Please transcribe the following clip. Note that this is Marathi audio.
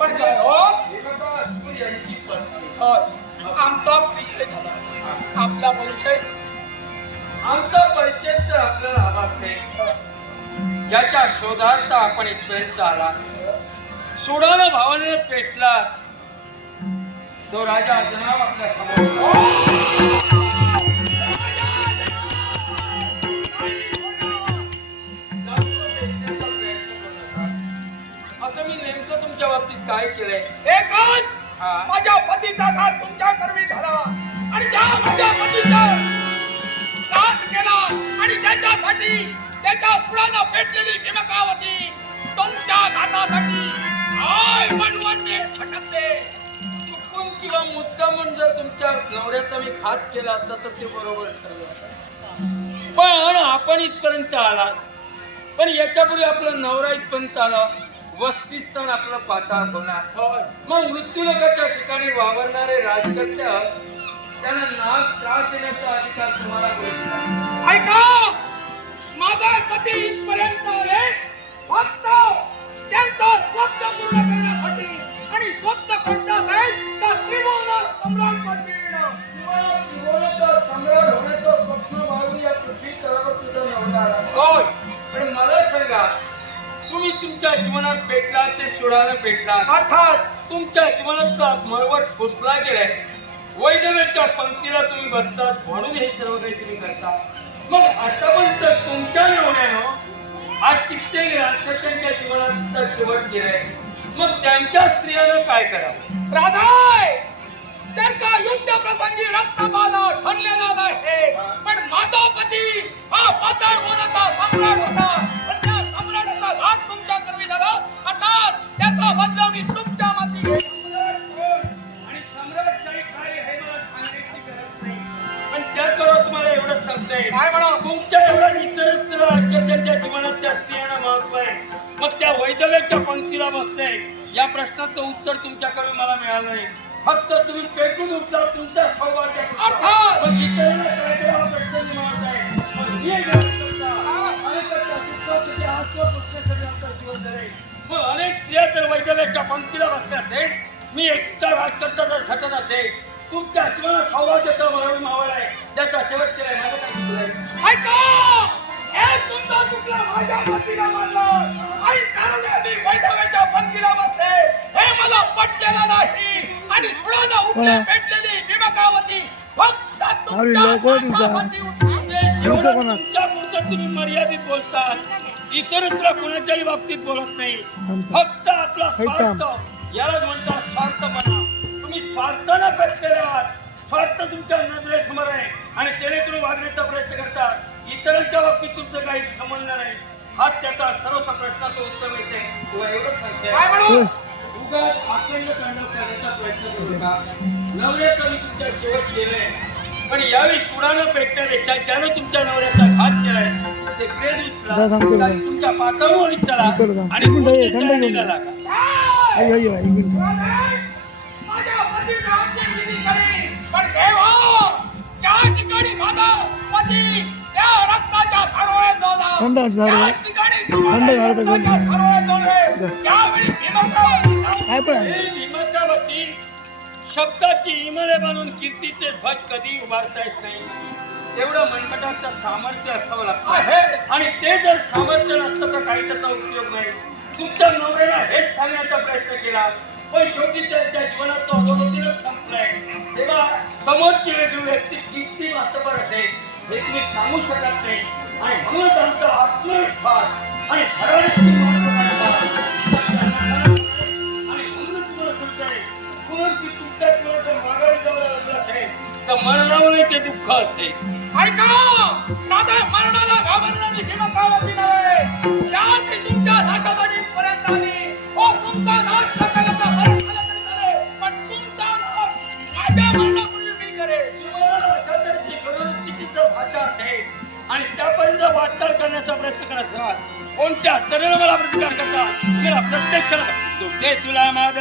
पण काय हो आमचा परिचय झाला. आपला परिचय. आमचा परिचय तर आपल्याला हवा असेल ज्याच्या शोधार्थ आपण इथपर्यंत आला. सोडानं भावाने पेटला. तो राजा असणार आपल्यासमोर. केलंय. एकच. माझ्या पतीचा घात तुमच्या कर्मी झाला. आणि त्या माझ्या पतीचा घात केला आणि त्याच्यासाठी त्याच्या सुळानं पेटलेली भीमकावती तुमच्या घातासाठी आय वनवटे भटकते चुकून किंवा मुद्दामून जर तुमच्या नवऱ्याचा मी घात केला असता तर ते बरोबर ठरलं. पण आपण इथपर्यंत आला पण याच्यापूर्वी आपलं नवरा इथपर्यंत आला. वस्तीस्थान आपलं पाताळ होणार. मग मृत्यूलोकाच्या ठिकाणी वावरणारे राजकर्ते त्यांना नाग त्रास देण्याचा अधिकार तुम्हाला ऐका! माझा पती इथपर्यंत आले फक्त त्यांचं स्वप्न पूर्ण करण्यासाठी आणि स्वप्न तुम्ही तुमच्या जीवनात भेटला ते सुडानं भेटला. अर्थात तुमच्या जीवनातला मळवट फुसला गेलाय. वैद्यवेच्या पंक्तीला तुम्ही बसतात म्हणून हे सर्व काही तुम्ही करता. मग आतापर्यंत तुमच्या नवऱ्यानं आज कित्येक राजकर्त्यांच्या जीवनाचा शेवट गेलाय. मग त्यांच्या स्त्रियानं काय करावं? राधाय तर का युद्ध प्रसंगी रक्तपाना ठरलेला नाही? पण माझा पती हा काय म्हणा तुमच्या एवढ्या इतरच राजकर्त्यांच्या जीवनात त्या स्त्रियांना महत्त्व आहे. मग त्या वैधव्याच्या पंक्तीला बसते या प्रश्नाचं उत्तर तुमच्याकडे मला मिळालं नाही. फक्त तुम्ही पेटून उठला तुमच्या सौभाग्य अर्थात. मग इतरांना काय देवा प्रश्न निर्माण आहे. मग मी. मग अनेक स्त्रिया जर वैधव्याच्या पंक्तीला बसल्या असेल मी एकटा राजकर्ता जर झटत असेल तुमच्या जीवनात सौभाग्याचा मरण मावळ आहे. त्याचा शेवट केलाय माझं काय चुकलंय ऐका हे तुमचा चुकला माझ्या पतीला मारलं आणि कारण मी वैधव्याच्या पंक्तीला बसले हे मला पटलेलं नाही आणि सुळानं उपले कोणा? भेटलेली भीमकावती फक्त अरे, तुमच्या लवकर तुमचा. नाशासाठी उठली. तुमच्या कोणा? पुरतं तुम्ही मर्यादित बोलतात इतरत्र कोणाच्याही बाबतीत बोलत नाही थांब. फक्त आपला हे थांब. स्वार्थ यालाच म्हणतात स्वार्थपणा तुम्ही स्वार्थानं पेटलेले आहात स्वार्थ तुमच्या नजरेसमोर आहे आणि त्याने तुम्ही वागण्याचा प्रयत्न करतात. इतरांच्या बाबतीत तुमचं काही समजलं नाही. हाच त्याचा सर्वस्व प्रश्नाचं उत्तर मिळते. किंवा एवढंच सांगते उगाच अखंड तांडव करण्याचा प्रयत्न करू नका. नवऱ्याचं मी तुमच्या शेवट केलंय. पण यावेळी सुडानं पेटण्यापेक्षा ज्यानं तुमच्या नवऱ्याचा घात केलाय ते ना. तुमच्या पाताळून चला. आणि थंड झालं. त्या थंड काय पण शब्दाची इमले बनवून कीर्तीचे ध्वज कधी उभारता येत नाही. तेवढं मनगटाचं सामर्थ्य असावं लागतं. आणि ते जर सामर्थ्य नसतं तर काही त्याचा उपयोग नाही. तुमच्या नवऱ्याला हेच सांगण्याचा प्रयत्न केला. पण शेवटी त्यांच्या जीवनात तो अगोदरच संपलाय. तेव्हा समोरची वेगळी व्यक्ती किती मात्र असेल. हे तुम्ही सांगू शकत नाही. आणि म्हणूनच आमचा आत्मविश्वास आणि आणि म्हणूनच तुम्हाला सांगतोय कोण की तुमच्या जीवनाचं माघारी जावं असेल तर मरणामुळे ते दुःख असेल. ऐका राधा मरणाला घाबरणारी भीमकावती नव्हे. ज्याची तुमच्या नाशासाठी पर्यंत आली हो तुमचा नाश करता मरण पण तुमचा नाश माझ्या मरणापूर्वी मी करेन तुम्हाला घडवणुकीची जर भाषा असेल आणि त्यापर्यंत वाटचाल करण्याचा प्रयत्न करत कोणत्या तऱ्हेने मला प्रतिकार करतात? मला प्रत्यक्ष तुला माझं